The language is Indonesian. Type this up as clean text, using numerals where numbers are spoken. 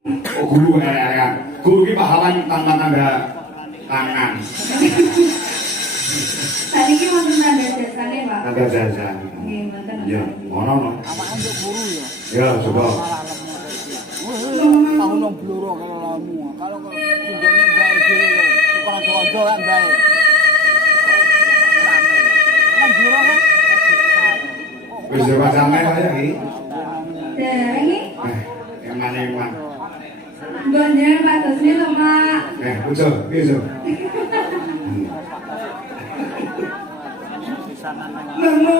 Oh guru ya. Guru ki pahlawan tanpa tanda tangan. Tadi ki wonten tanda jasane, Pak. Tanda jasa. Nggih, wonten. Iya, ono no. Awake untuk guru ya. Ya, coba. Tahu nang bluro kalau lamu. Kalau tunjane bae dhewe lho. Suka kanca kan bae. Nang bluro kan. Wis coba sampe kaya iki. Dereng iki. Yang mana yang mana? Gonjang patosne lho, Pak. Ucul, piye, Cul? Nemu